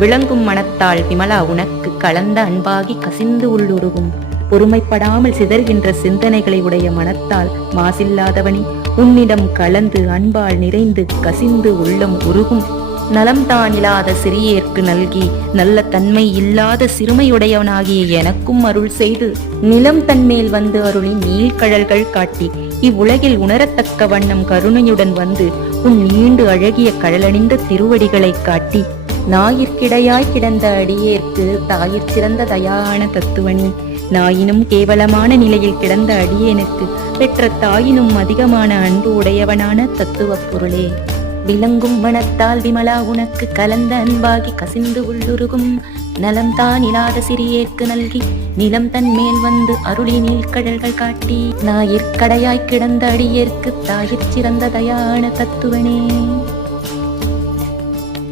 விளங்கும் மனத்தால் விமலா உனக்கு கலந்த அன்பாகி கசிந்து உள்ளுருகும். பொறுமைப்படாமல் சிதறுகின்ற சிந்தனைகளை உடைய மனத்தால் மாசில்லாதவனே, உன்னிடம் கலந்து அன்பால் நிறைந்து கசிந்து உள்ளம் உருகும். நலம்தான் இல்லாத சிறியேற்கு நல்கி நல்ல தன்மை இல்லாத சிறுமையுடையவனாகிய எனக்கும் அருள் செய்து நிலம் தன்மேல் வந்து அருளி நீள்கழல்கள் காட்டி இவ்வுலகில் உணரத்தக்க வண்ணம் கருணையுடன் வந்து உன் நீண்டு அழகிய கழலணிந்த திருவடிகளை காட்டி நாயிற்கிடையாய் கிடந்த அடியேற்கு தாயிற் சிறந்த தயான தத்துவனி, நாயினும் கேவலமான நிலையில் கிடந்த அடியேனுக்கு பெற்ற தாயினும் அதிகமான அன்பு உடையவனான தத்துவ பொருளே, விளங்கும் மனத்தால் விமலா உனக்கு கலந்த அன்பாகி கசிந்து உள்ளுருகும். நலம்தான் இல்லாத சிறியேற்கு நல்கி நிலம் தன் மேல் வந்து அருளி நீள்கடல்கள் காட்டி நாயிற்கடையாய் கிடந்த அடியேற்கு தாயிற் சிறந்த தயான தத்துவனே.